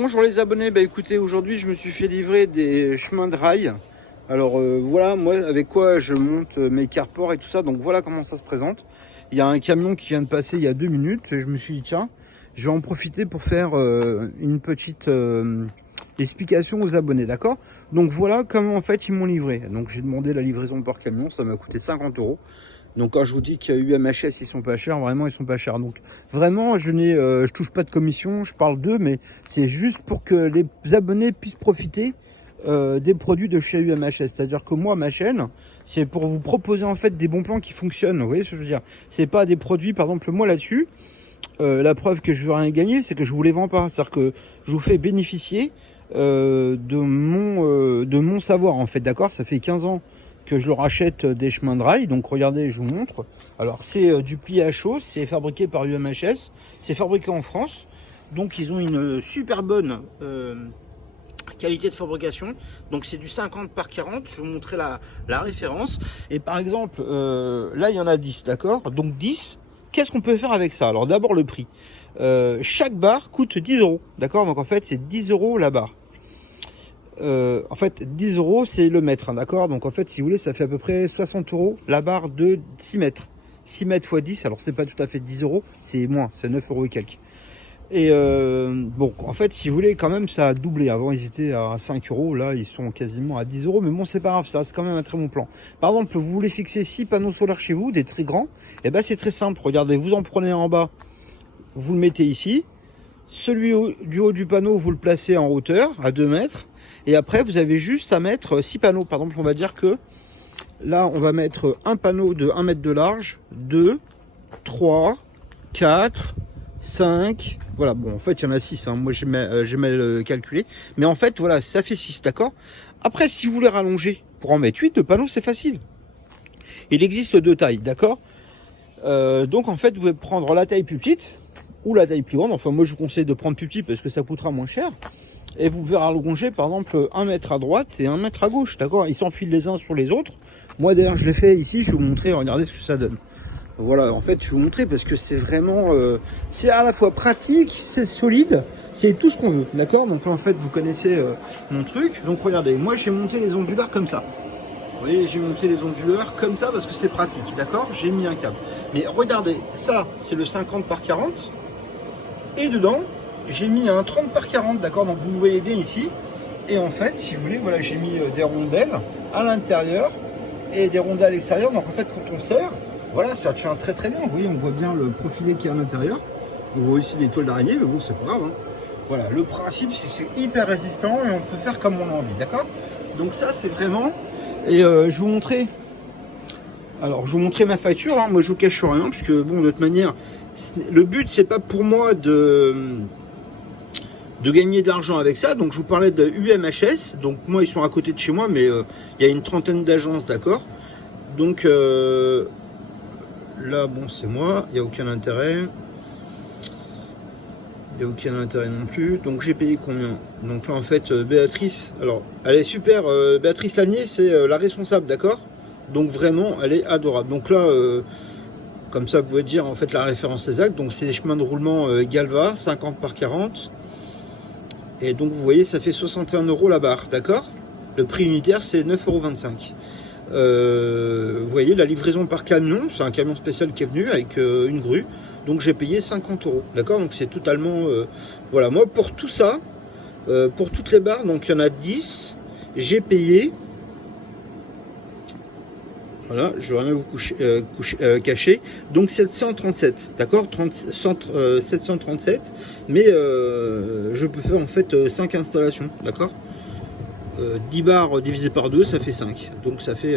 Bonjour les abonnés, bah écoutez, aujourd'hui je me suis fait livrer des chemins de rail. Alors voilà, moi avec quoi je monte mes carports et tout ça, donc voilà comment ça se présente. Il y a un camion qui vient de passer il y a 2 minutes et je me suis dit tiens, je vais en profiter pour faire une petite explication aux abonnés, d'accord? Donc voilà comment en fait ils m'ont livré. Donc j'ai demandé la livraison par camion, ça m'a coûté 50 euros. Donc quand je vous dis qu'il y a UMHS, ils sont pas chers, vraiment ils sont pas chers. Donc vraiment je touche pas de commission, je parle d'eux, mais c'est juste pour que les abonnés puissent profiter des produits de chez UMHS. C'est-à-dire que moi, ma chaîne, c'est pour vous proposer en fait des bons plans qui fonctionnent. Vous voyez ce que je veux dire? C'est pas des produits, par exemple moi là-dessus, la preuve que je veux rien gagner, c'est que je vous les vends pas. C'est-à-dire que je vous fais bénéficier de mon savoir en fait, d'accord? Ça fait 15 ans que je leur achète des chemins de rail, donc regardez, je vous montre. Alors c'est du pli à chaud, c'est fabriqué par UMHS, c'est fabriqué en France, donc ils ont une super bonne qualité de fabrication. Donc c'est du 50 par 40, je vais vous montrer la référence. Et par exemple, là il y en a 10, d'accord? Donc 10, qu'est-ce qu'on peut faire avec ça? Alors d'abord le prix. Chaque barre coûte 10 euros, d'accord? Donc en fait c'est 10 euros la barre. En fait 10 euros c'est le mètre, hein, d'accord? Donc en fait si vous voulez ça fait à peu près 60 euros la barre de 6 mètres. 6 mètres x 10, alors c'est pas tout à fait 10 euros, c'est moins, c'est 9 euros et quelques. Et bon, en fait, si vous voulez, quand même, ça a doublé. Avant, ils étaient à 5 euros. Là, ils sont quasiment à 10 euros. Mais bon, c'est pas grave, ça reste quand même un très bon plan. Par exemple, vous voulez fixer 6 panneaux solaires chez vous, des très grands. Et ben, c'est très simple. Regardez, vous en prenez un en bas. Vous le mettez ici. Celui du haut du panneau, vous le placez en hauteur, à 2 mètres. Et après, vous avez juste à mettre 6 panneaux. Par exemple, on va dire que là, on va mettre un panneau de 1 mètre de large, 2, 3, 4, 5, voilà, bon en fait il y en a 6, hein. Moi j'ai mal calculé, mais en fait voilà, ça fait 6, d'accord? Après si vous voulez rallonger pour en mettre 8 de panneaux, c'est facile. Il existe 2 tailles, d'accord? Donc en fait vous pouvez prendre la taille plus petite ou la taille plus grande, enfin moi je vous conseille de prendre plus petit parce que ça coûtera moins cher. Et vous pouvez rallonger par exemple 1 mètre à droite et 1 mètre à gauche, d'accord? Ils s'enfilent les uns sur les autres. Moi d'ailleurs je l'ai fait ici, je vais vous montrer, regardez ce que ça donne. Voilà, en fait, je vais vous montrer parce que c'est vraiment, c'est à la fois pratique, c'est solide, c'est tout ce qu'on veut, d'accord? Donc là, en fait, vous connaissez mon truc. Donc regardez, moi, j'ai monté les onduleurs comme ça. Vous voyez, j'ai monté les onduleurs comme ça parce que c'est pratique, d'accord? J'ai mis un câble. Mais regardez, ça, c'est le 50 par 40. Et dedans, j'ai mis un 30 par 40, d'accord? Donc vous le voyez bien ici. Et en fait, si vous voulez, voilà, j'ai mis des rondelles à l'intérieur et des rondelles à l'extérieur. Donc en fait, quand on serre, voilà, ça tient très très bien. Vous voyez, on voit bien le profilé qui est à l'intérieur. On voit aussi des toiles d'araignée, mais bon, c'est pas grave, hein. Voilà, le principe, c'est hyper résistant et on peut faire comme on a envie, d'accord? Donc ça, c'est vraiment... Et je vous montrer... Alors, je vous montrer ma facture, hein. Moi, je vous cache rien, puisque, bon, de toute manière, le but, c'est pas pour moi de gagner de l'argent avec ça. Donc, je vous parlais de UMHS. Donc, moi, ils sont à côté de chez moi, mais il y a une trentaine d'agences, d'accord? Donc... là, bon, c'est moi, il n'y a aucun intérêt. Il n'y a aucun intérêt non plus. Donc, j'ai payé combien? Donc là, en fait, Béatrice, alors, elle est super. Béatrice Lanier, c'est la responsable, d'accord? Donc, vraiment, elle est adorable. Donc là, comme ça, vous pouvez dire, en fait, la référence exacte. Donc, c'est les chemins de roulement Galva, 50 par 40. Et donc, vous voyez, ça fait 61 euros la barre, d'accord? Le prix unitaire, c'est 9,25 €. Vous voyez, la livraison par camion, c'est un camion spécial qui est venu avec une grue, donc j'ai payé 50 euros, d'accord? Donc c'est totalement, voilà, moi pour tout ça, pour toutes les barres, donc il y en a 10, j'ai payé, voilà, je vais rien vous cacher, donc 737, d'accord? 737, mais je peux faire en fait 5 installations, d'accord? 10 barres divisé par 2, ça fait 5. Donc ça fait,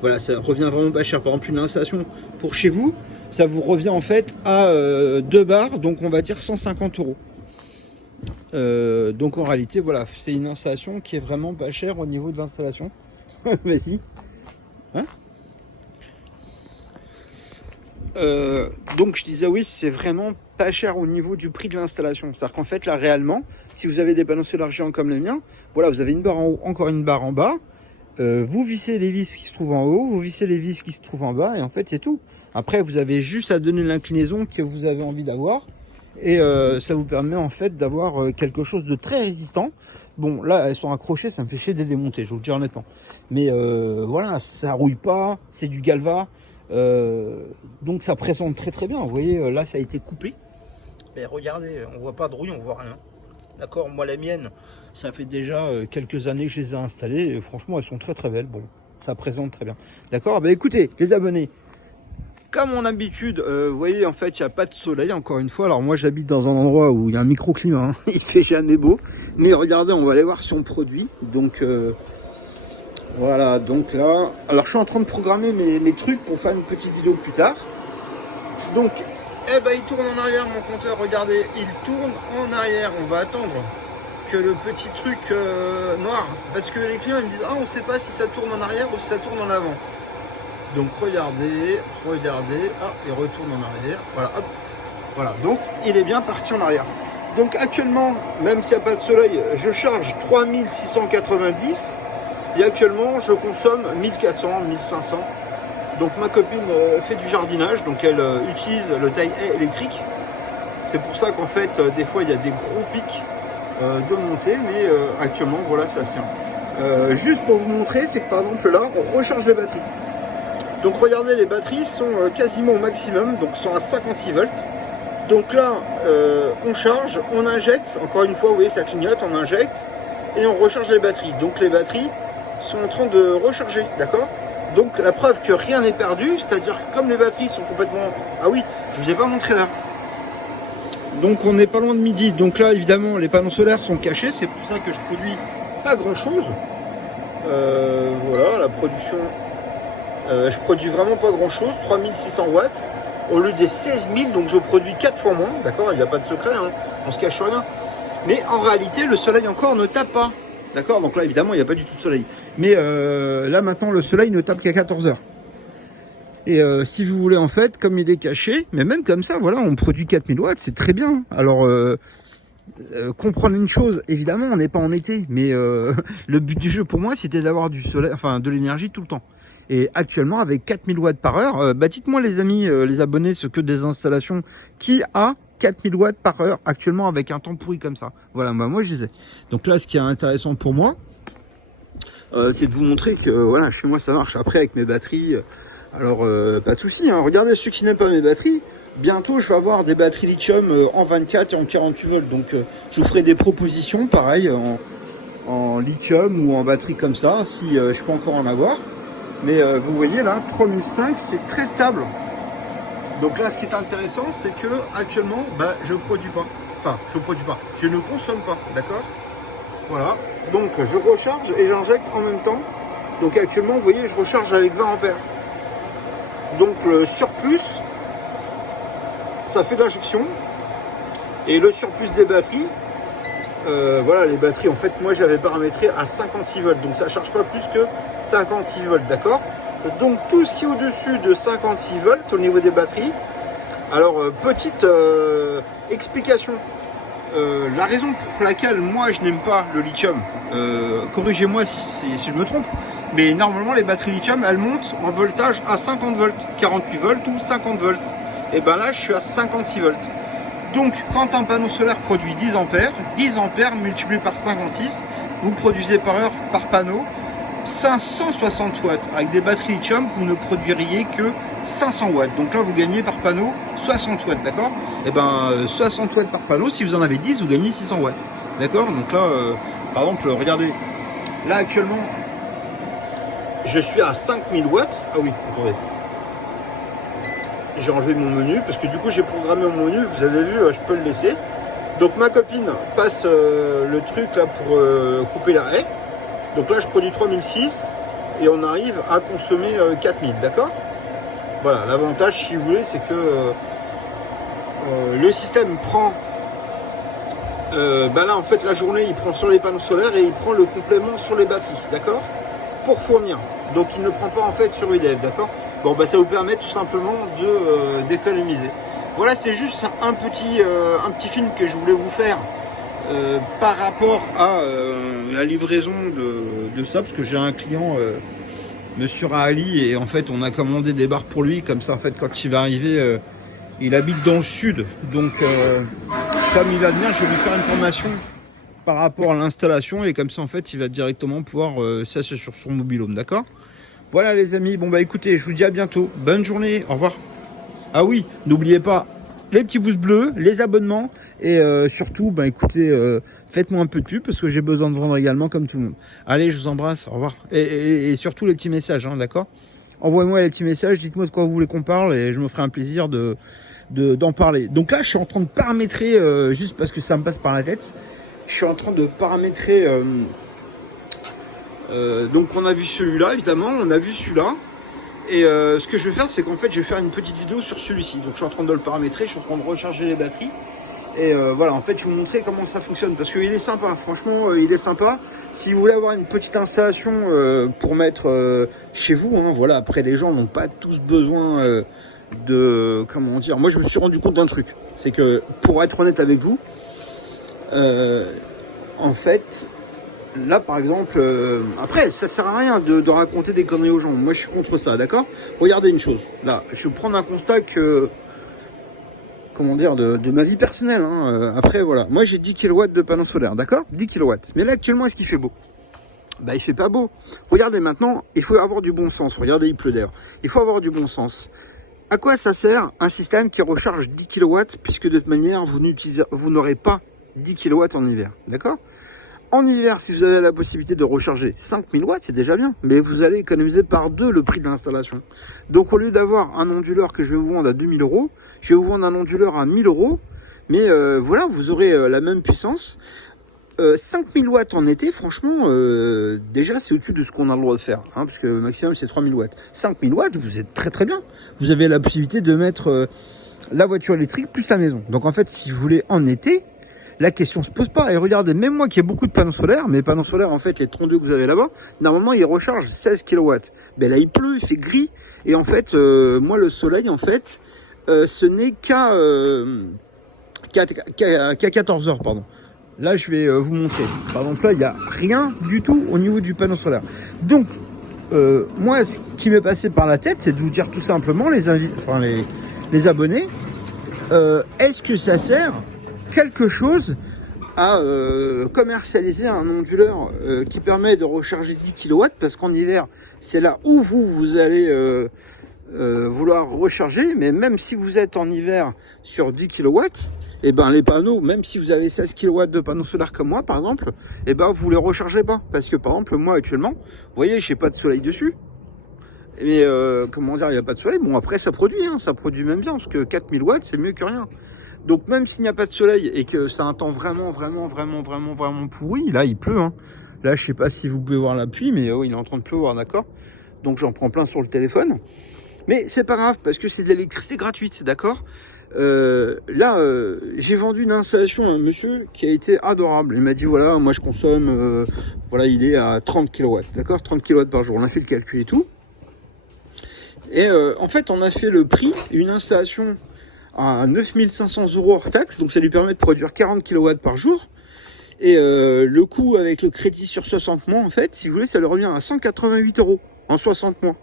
voilà, ça revient vraiment pas cher. Par exemple, une installation pour chez vous, ça vous revient en fait à 2 barres, donc on va dire 150 euros. Donc en réalité, voilà, c'est une installation qui est vraiment pas chère au niveau de l'installation. Vas-y. Hein? Donc je disais oui, c'est vraiment pas cher au niveau du prix de l'installation. C'est-à-dire qu'en fait là réellement, si vous avez des panneaux solaires géants comme le mien, voilà, vous avez une barre en haut, encore une barre en bas, vous vissez les vis qui se trouvent en haut, vous vissez les vis qui se trouvent en bas, et en fait c'est tout. Après vous avez juste à donner l'inclinaison que vous avez envie d'avoir, Et ça vous permet en fait d'avoir quelque chose de très résistant. Bon, là, elles sont accrochées, ça me fait chier de les démonter, je vous le dis honnêtement. Mais voilà, ça rouille pas, c'est du Galva. Donc ça présente très très bien. Vous voyez, là, ça a été coupé. Mais regardez, on voit pas de rouille, on voit rien. D'accord, moi la mienne, ça fait déjà quelques années que je les ai installées. Et franchement, elles sont très très belles. Bon, ça présente très bien. D'accord, bah écoutez, les abonnés. Comme mon habitude, vous voyez, en fait, il n'y a pas de soleil, encore une fois. Alors moi, j'habite dans un endroit où il y a un microclimat, hein. Il fait jamais beau. Mais regardez, on va aller voir si on produit. Donc, voilà, donc là... Alors, je suis en train de programmer mes trucs pour faire une petite vidéo plus tard. Donc, eh ben, il tourne en arrière, mon compteur, regardez. Il tourne en arrière. On va attendre que le petit truc noir... Parce que les clients, ils me disent, ah, on ne sait pas si ça tourne en arrière ou si ça tourne en avant. Donc regardez, ah, il retourne en arrière, voilà, hop, voilà, donc il est bien parti en arrière. Donc actuellement, même s'il n'y a pas de soleil, je charge 3690 et actuellement je consomme 1400, 1500. Donc ma copine fait du jardinage, donc elle utilise le taille-haie électrique. C'est pour ça qu'en fait, des fois il y a des gros pics de montée, mais actuellement, voilà, ça tient. Juste pour vous montrer, c'est que par exemple là, on recharge les batteries. Donc regardez, les batteries sont quasiment au maximum, donc sont à 56 volts. Donc là, on charge, on injecte, encore une fois, vous voyez, ça clignote, on injecte et on recharge les batteries. Donc les batteries sont en train de recharger, d'accord? Donc la preuve que rien n'est perdu, c'est-à-dire que comme les batteries sont complètement... Ah oui, je vous ai pas montré là. Donc on n'est pas loin de midi, donc là évidemment les panneaux solaires sont cachés, c'est pour ça que je produis pas grand-chose. Voilà, la production... je produis vraiment pas grand chose, 3600 watts au lieu des 16 000, donc je produis 4 fois moins, d'accord, il n'y a pas de secret, hein, on se cache rien. Mais en réalité, le soleil encore ne tape pas, d'accord, donc là évidemment il n'y a pas du tout de soleil. Mais là maintenant le soleil ne tape qu'à 14 h. Et si vous voulez en fait, comme il est caché, mais même comme ça, voilà, on produit 4000 watts, c'est très bien. Alors comprendre une chose, évidemment on n'est pas en été, mais le but du jeu pour moi c'était d'avoir du soleil, enfin de l'énergie tout le temps. Et actuellement avec 4000 watts par heure, bah dites-moi les amis, les abonnés, ce que des installations qui a 4000 watts par heure actuellement avec un temps pourri comme ça. Voilà, bah moi je les ai. Donc là ce qui est intéressant pour moi, c'est de vous montrer que voilà, chez moi ça marche. Après avec mes batteries, alors pas de souci, hein. Regardez ceux qui n'aiment pas mes batteries. Bientôt, je vais avoir des batteries lithium en 24 et en 48 volts. Donc, je vous ferai des propositions, pareil, en lithium ou en batterie comme ça, si je peux encore en avoir. Mais vous voyez là, 3005, c'est très stable. Donc là, ce qui est intéressant, c'est que actuellement, bah, je ne produis pas. Enfin, je ne produis pas. Je ne consomme pas, d'accord? Voilà. Donc, je recharge et j'injecte en même temps. Donc actuellement, vous voyez, je recharge avec 20 ampères. Donc, le surplus... ça fait de l'injection et le surplus des batteries, voilà, les batteries en fait moi j'avais paramétré à 56 volts, donc ça charge pas plus que 56 volts, d'accord. Donc tout ce qui est au dessus de 56 volts au niveau des batteries, alors petite explication, la raison pour laquelle moi je n'aime pas le lithium, corrigez-moi si je me trompe, mais normalement les batteries lithium elles montent en voltage à 50 volts, 48 volts ou 50 volts. Et ben là je suis à 56 volts. Donc quand un panneau solaire produit 10 ampères multiplié par 56, vous produisez par heure par panneau 560 watts. Avec des batteries lithium, vous ne produiriez que 500 watts. Donc là vous gagnez par panneau 60 watts, d'accord. Et ben 60 watts par panneau, si vous en avez 10, vous gagnez 600 watts. D'accord. Donc là, par exemple, regardez, là actuellement, je suis à 5000 watts. Ah oui, attendez. J'ai enlevé mon menu parce que du coup j'ai programmé mon menu, vous avez vu, je peux le laisser. Donc ma copine passe le truc là pour couper la haie. Donc là je produis 3006 et on arrive à consommer 4000, d'accord. Voilà, l'avantage si vous voulez c'est que le système prend bah là en fait la journée il prend sur les panneaux solaires et il prend le complément sur les batteries, d'accord, pour fournir. Donc il ne prend pas en fait sur UDF, d'accord. Bon, bah, ça vous permet tout simplement d'économiser. Voilà, c'est juste un petit film que je voulais vous faire par rapport à la livraison de ça, parce que j'ai un client, Monsieur Ali, et en fait on a commandé des barres pour lui, comme ça en fait quand il va arriver, Il habite dans le sud, donc comme il va venir, je vais lui faire une formation par rapport à l'installation et comme ça en fait il va directement pouvoir s'asseoir sur son mobil-home, d'accord? Voilà les amis, bon bah écoutez, je vous dis à bientôt, bonne journée, au revoir. Ah oui, n'oubliez pas les petits pouces bleus, les abonnements et surtout bah écoutez, faites-moi un peu de pub parce que j'ai besoin de vendre également comme tout le monde. Allez, je vous embrasse, au revoir. Et surtout les petits messages, hein, d'accord? Envoyez-moi les petits messages, dites-moi de quoi vous voulez qu'on parle et je me ferai un plaisir d'en parler. Donc là, je suis en train de paramétrer, juste parce que ça me passe par la tête, je suis en train de paramétrer, donc on a vu celui-là, évidemment, on a vu celui-là. Et ce que je vais faire, c'est qu'en fait, je vais faire une petite vidéo sur celui-ci. Donc je suis en train de le paramétrer, je suis en train de recharger les batteries. Et voilà, en fait, je vais vous montrer comment ça fonctionne. Parce qu'il est sympa, franchement, il est sympa. Si vous voulez avoir une petite installation pour mettre chez vous, hein, voilà, après les gens n'ont pas tous besoin de... Comment dire? Moi, je me suis rendu compte d'un truc. C'est que, pour être honnête avec vous, en fait... Là, par exemple, après, ça sert à rien de raconter des conneries aux gens. Moi, je suis contre ça, d'accord? Regardez une chose. Là, je vais prendre un constat que, comment dire, de ma vie personnelle. Hein. Après, voilà. Moi, j'ai 10 kW de panneaux solaires, d'accord? 10 kW. Mais là, actuellement, est-ce qu'il fait beau? Bah, il fait pas beau. Regardez maintenant, il faut avoir du bon sens. Regardez, il pleut d'air. Il faut avoir du bon sens. À quoi ça sert un système qui recharge 10 kW puisque de toute manière, vous n'aurez pas 10 kW en hiver, d'accord? En hiver, si vous avez la possibilité de recharger 5000 watts, c'est déjà bien. Mais vous allez économiser par 2 le prix de l'installation. Donc, au lieu d'avoir un onduleur que je vais vous vendre à 2000 euros, je vais vous vendre un onduleur à 1000 euros. Mais voilà, vous aurez la même puissance. 5000 watts en été, franchement, déjà, c'est au-dessus de ce qu'on a le droit de faire. Hein, parce que le maximum, c'est 3000 watts. 5000 watts, vous êtes très très bien. Vous avez la possibilité de mettre la voiture électrique plus la maison. Donc, en fait, si vous voulez en été... La question se pose pas. Et regardez, même moi qui ai beaucoup de panneaux solaires, mes panneaux solaires, en fait, les 32 que vous avez là-bas, normalement, ils rechargent 16 kW. Ben là, il pleut, il fait gris. Et en fait, moi, le soleil, en fait, ce n'est qu'à 14 heures, pardon. Là, je vais vous montrer. Par exemple, là, il n'y a rien du tout au niveau du panneau solaire. Donc, moi, ce qui m'est passé par la tête, c'est de vous dire tout simplement, les abonnés, est-ce que ça sert quelque chose à commercialiser un onduleur qui permet de recharger 10 kW parce qu'en hiver c'est là où vous allez vouloir recharger, mais même si vous êtes en hiver sur 10 kW, et ben les panneaux, même si vous avez 16 kW de panneaux solaires comme moi par exemple, et ben vous les rechargez pas parce que par exemple moi actuellement, vous voyez, j'ai pas de soleil dessus. Mais comment dire, il n'y a pas de soleil. Bon, après ça produit, hein, ça produit même bien parce que 4000 watts c'est mieux que rien. Donc même s'il n'y a pas de soleil et que c'est un temps vraiment pourri, là il pleut. Hein. Là je sais pas si vous pouvez voir la pluie, mais il est en train de pleuvoir, d'accord? Donc j'en prends plein sur le téléphone. Mais c'est pas grave parce que c'est de l'électricité gratuite, d'accord? Là j'ai vendu une installation à un monsieur qui a été adorable. Il m'a dit voilà, moi je consomme, voilà, il est à 30 kW, d'accord? 30 kW par jour. On a fait le calcul et tout. Et en fait on a fait le prix, une installation à 9500 euros hors taxe, donc ça lui permet de produire 40 kW par jour. Et le coût avec le crédit sur 60 mois, en fait, si vous voulez, ça leur revient à 188 euros en 60 mois.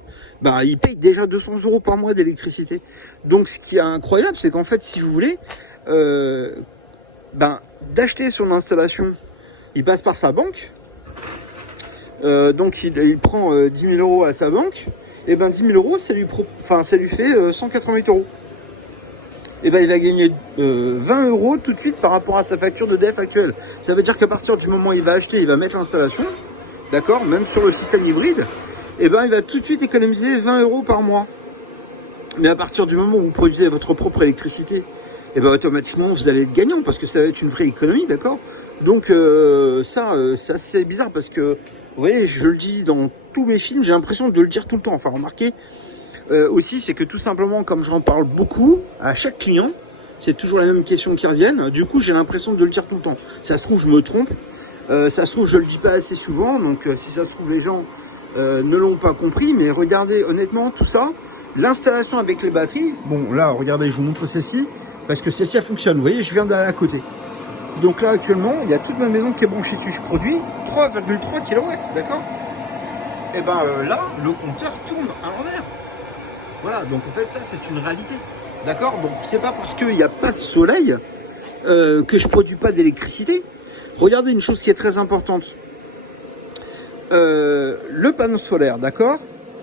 Bah, il paye déjà 200 euros par mois d'électricité. Donc, ce qui est incroyable, c'est qu'en fait, si vous voulez, d'acheter son installation, il passe par sa banque. Donc, il prend 10 000 euros à sa banque. Et 10 000 euros, ça lui fait 188 euros. Et il va gagner 20 euros tout de suite par rapport à sa facture de DF actuelle. Ça veut dire qu'à partir du moment où il va acheter, il va mettre l'installation, d'accord, même sur le système hybride, il va tout de suite économiser 20 euros par mois. Mais à partir du moment où vous produisez votre propre électricité, automatiquement vous allez être gagnant parce que ça va être une vraie économie, d'accord? Donc c'est assez bizarre parce que, vous voyez, je le dis dans tous mes films, j'ai l'impression de le dire tout le temps. Enfin, remarquez, aussi, c'est que tout simplement, comme j'en parle beaucoup, à chaque client, c'est toujours la même question qui reviennent. Du coup, j'ai l'impression de le dire tout le temps. Ça se trouve, je me trompe. Ça se trouve, je le dis pas assez souvent. Donc, si ça se trouve, les gens ne l'ont pas compris. Mais regardez, honnêtement, tout ça, l'installation avec les batteries. Bon, là, regardez, je vous montre celle-ci. Parce que celle-ci, elle fonctionne. Vous voyez, je viens d'aller à côté. Donc là, actuellement, il y a toute ma maison qui est branchée dessus. Je produis 3,3 kW, d'accord? Et là, le compteur tourne à l'envers. Voilà, donc en fait, ça, c'est une réalité. D'accord? Donc c'est pas parce qu'il n'y a pas de soleil que je produis pas d'électricité. Regardez une chose qui est très importante. Le panneau solaire, d'accord?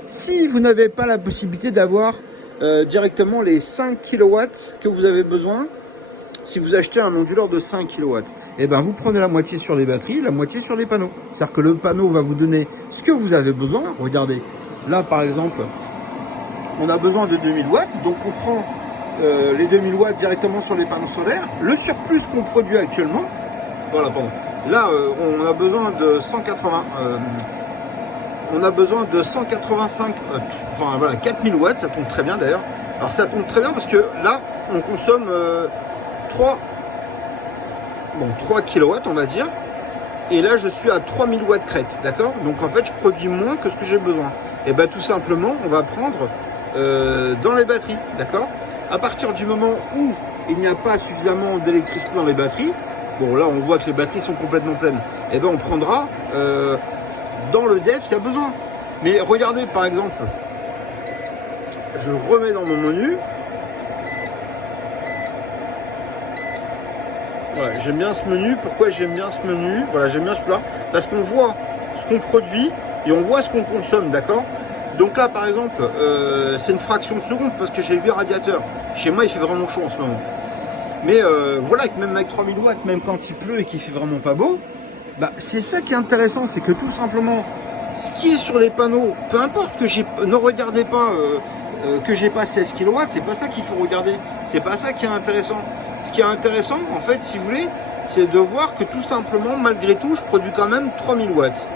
Si vous n'avez pas la possibilité d'avoir directement les 5 kW que vous avez besoin, si vous achetez un onduleur de 5 kW, eh ben vous prenez la moitié sur les batteries, la moitié sur les panneaux. C'est-à-dire que le panneau va vous donner ce que vous avez besoin. Regardez, là par exemple, on a besoin de 2000 watts, donc on prend les 2000 watts directement sur les panneaux solaires. Le surplus qu'on produit actuellement, voilà, pardon. Là, on a besoin de 180, on a besoin de 185, enfin voilà, 4000 watts, ça tombe très bien d'ailleurs. Alors ça tombe très bien parce que là, on consomme 3 kilowatts, on va dire. Et là, je suis à 3000 watts crête, d'accord? Donc en fait, je produis moins que ce que j'ai besoin. Et bien tout simplement, on va prendre dans les batteries, d'accord? À partir du moment où il n'y a pas suffisamment d'électricité dans les batteries, bon là on voit que les batteries sont complètement pleines, et ben on prendra dans le DEF s'il y a besoin. Mais regardez par exemple, je remets dans mon menu. Voilà, j'aime bien ce menu. Pourquoi j'aime bien ce menu? Voilà, j'aime bien celui-là. Parce qu'on voit ce qu'on produit et on voit ce qu'on consomme, d'accord? Donc là, par exemple, c'est une fraction de seconde parce que j'ai 8 radiateurs. Chez moi, il fait vraiment chaud en ce moment. Mais voilà, que même avec 3000 watts, même quand il pleut et qu'il fait vraiment pas beau, bah, c'est ça qui est intéressant, c'est que tout simplement, ce qui est sur les panneaux, peu importe que ne regardez pas que j'ai pas 16 kW, c'est pas ça qu'il faut regarder. C'est pas ça qui est intéressant. Ce qui est intéressant, en fait, si vous voulez, c'est de voir que tout simplement, malgré tout, je produis quand même 3000 watts.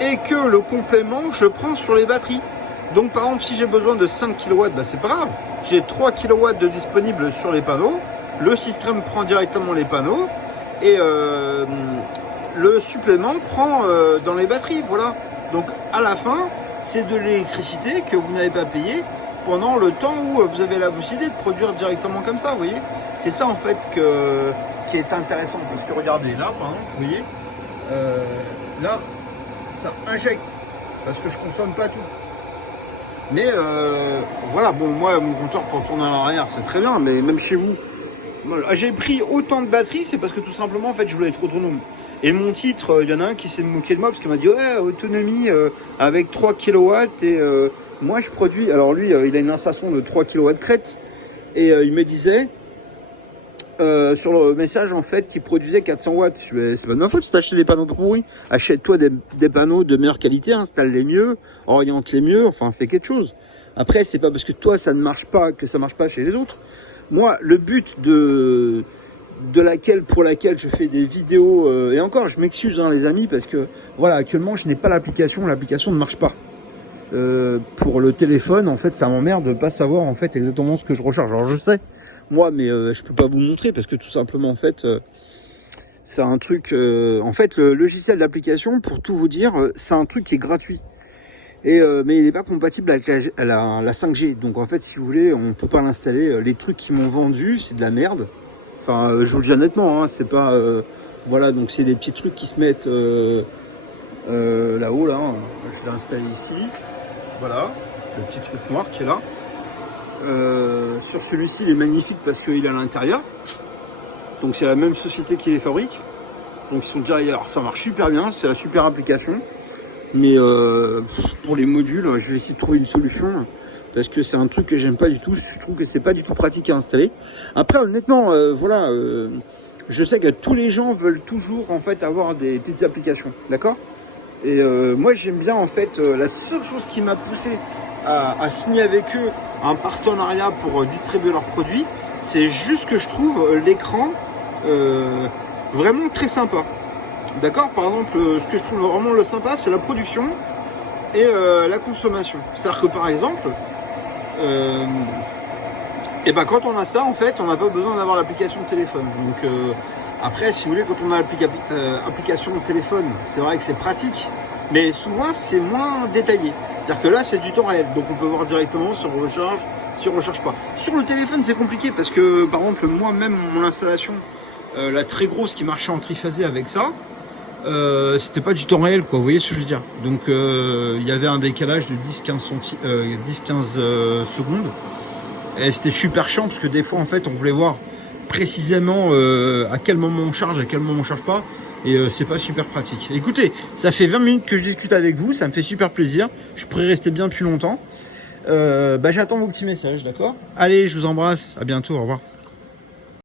Et que le complément, je le prends sur les batteries. Donc, par exemple, si j'ai besoin de 5 kW, bah, c'est pas grave. J'ai 3 kW de disponibles sur les panneaux. Le système prend directement les panneaux. Et le supplément prend dans les batteries. Voilà. Donc, à la fin, c'est de l'électricité que vous n'avez pas payé pendant le temps où vous avez la possibilité de produire directement comme ça, vous voyez. C'est ça en fait qui est intéressant, parce que regardez, là par exemple, vous voyez, là, ça injecte, parce que je consomme pas tout. Mais voilà, bon, moi, mon compteur pour tourner à l'arrière, c'est très bien, mais même chez vous, j'ai pris autant de batteries, c'est parce que tout simplement, en fait, je voulais être autonome. Et mon titre, il y en a un qui s'est moqué de moi, parce qu'il m'a dit, ouais, autonomie avec 3 kW et... moi, je produis, alors lui, il a une installation de 3 kW crête, et il me disait, sur le message, en fait, qu'il produisait 400 watts. Je dis, c'est pas de ma faute si t'as acheté des panneaux pourris. Achète-toi des panneaux de meilleure qualité, installe-les mieux, oriente-les mieux, enfin, fais quelque chose. Après, c'est pas parce que toi, ça ne marche pas, que ça marche pas chez les autres. Moi, le but pour laquelle je fais des vidéos, et encore, je m'excuse, hein, les amis, parce que, voilà, actuellement, je n'ai pas l'application ne marche pas. Pour le téléphone, en fait, ça m'emmerde de pas savoir en fait exactement ce que je recharge. Alors je sais, moi, mais je peux pas vous montrer parce que tout simplement en fait, c'est un truc. En fait, le logiciel d'application, pour tout vous dire, c'est un truc qui est gratuit. Et mais il n'est pas compatible avec la 5G. Donc en fait, si vous voulez, on peut pas l'installer. Les trucs qui m'ont vendu, c'est de la merde. Enfin, je vous le dis honnêtement, hein, c'est pas. Voilà, donc c'est des petits trucs qui se mettent là-haut, là. Hein. Je l'ai installé ici. Voilà, le petit truc noir qui est là. Sur celui-ci, il est magnifique parce qu'il est à l'intérieur. Donc c'est la même société qui les fabrique. Donc ils sont déjà ailleurs. Ça marche super bien, c'est la super application. Mais pour les modules, je vais essayer de trouver une solution. Parce que c'est un truc que j'aime pas du tout. Je trouve que c'est pas du tout pratique à installer. Après, honnêtement, voilà, je sais que tous les gens veulent toujours en fait avoir des petites applications. D'accord ? Et moi j'aime bien en fait, la seule chose qui m'a poussé à signer avec eux un partenariat pour distribuer leurs produits, c'est juste que je trouve l'écran vraiment très sympa. D'accord? Par exemple, ce que je trouve vraiment le sympa, c'est la production et la consommation. C'est-à-dire que par exemple, et ben quand on a ça, en fait, on n'a pas besoin d'avoir l'application de téléphone. Donc après, si vous voulez, quand on a l'application de téléphone, c'est vrai que c'est pratique, mais souvent c'est moins détaillé. C'est-à-dire que là, c'est du temps réel, donc on peut voir directement si on recharge, si on recharge pas. Sur le téléphone, c'est compliqué parce que, par exemple, moi-même, mon installation, la très grosse qui marchait en triphasé avec ça, c'était pas du temps réel, quoi. Vous voyez ce que je veux dire? Donc, il y avait un décalage de 10-15 secondes. Et c'était super chiant parce que des fois en fait on voulait voir précisément à quel moment on charge, à quel moment on charge pas. Et c'est pas super pratique. Écoutez, ça fait 20 minutes que je discute avec vous, ça me fait super plaisir. Je pourrais rester bien plus longtemps. J'attends vos petits messages, d'accord? Allez, je vous embrasse, à bientôt, au revoir.